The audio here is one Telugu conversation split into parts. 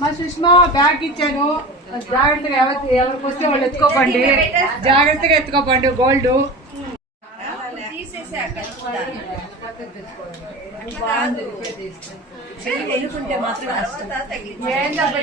మా సుష్మా బ్యాగ్ ఇచ్చాను. జాగ్రత్తగా ఎవరు ఎవరికి వస్తే వాళ్ళు ఎత్తుకోకండి జాగ్రత్తగా ఎత్తుకోకండి గోల్డ్. వెలుకుంటే మాత్రం ఏంటబ్బా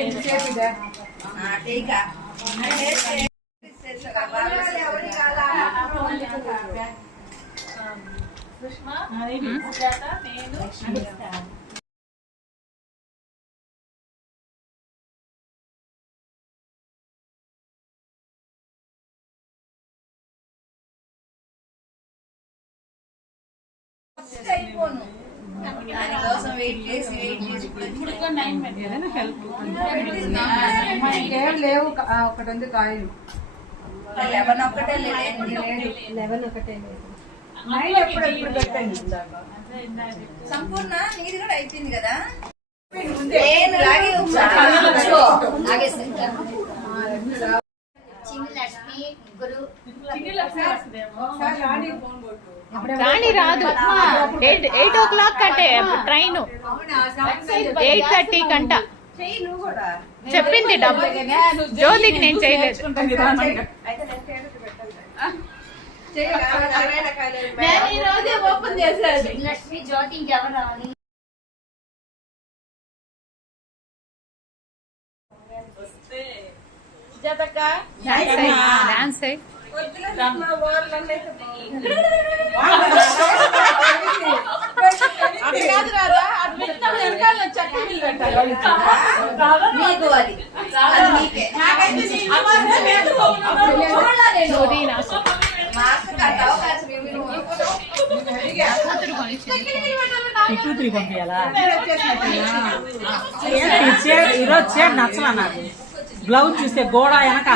అయిపోను దానికోసం వెయిట్ చేసి వెయిట్ చేసి ఇప్పుడు ఏం లేవు ఒకటి ఉంది కాయలు లెవెన్ ఒక్కటే లేదు లెవెన్ ఒకటే లేదు. నైన్ ఎప్పుడు ఎప్పుడు పెట్టండి సంపూర్ణ నీది కూడా అయిపోయింది కదా? నేను లాగే. రాణి రాదు. ఎయిట్ ఓ క్లాక్ అంటే ట్రైన్. ఎయిట్ థర్టీ కంట. చెప్పింది డబ్బు. జ్యోతికి నేను చేయలేదు. నేను ఈ రోజే ఓపెన్ చేశాను. లక్ష్మి జ్యోతి ఇంకెవరు రావాలి? డాన్స్ నీకు అది అది నీకే కూతురి పంపించాలా ఈరోజు చీర నచ్చలా నాకు బ్లౌజ్ చూస్తే గోడ వెనక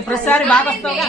ప్రతిసారి బాగా వస్తావుగా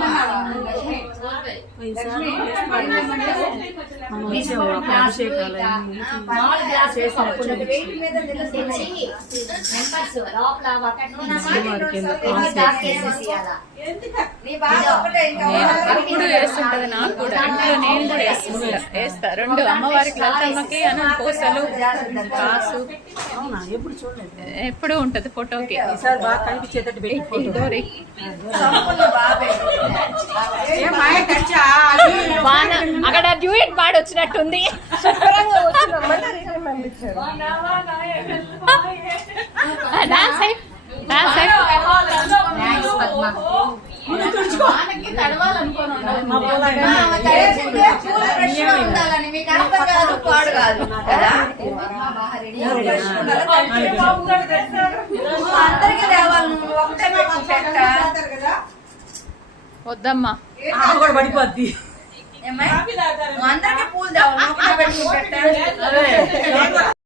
అప్పుడు ఎప్పుడు వేస్తుంటది నాకు కూడా. ఇంట్లో నేను కూడా వేస్తుంటా వేస్తా. రెండు అమ్మవారికి లతమ్మకి అన్నం పూసలు కాసు. అవునా? ఎప్పుడు చూడలేదు. ఎప్పుడు ఉంటది ఫోటోకి? బాగా కనిపించేటట్టు పెట్టి అక్కడ డ్యూయట్ పాడి వచ్చినట్టుంది మా కాదు పాడు కాదు కదా అందరికీ నువ్వు ఒకటే వద్దమ్మా అమ్మ కూడా పడిపోద్ది ఏమ్మా? నువ్వు అందరికీ పూలు తేవాలి నువ్వు ఒకటే పెట్టుకుని పెట్ట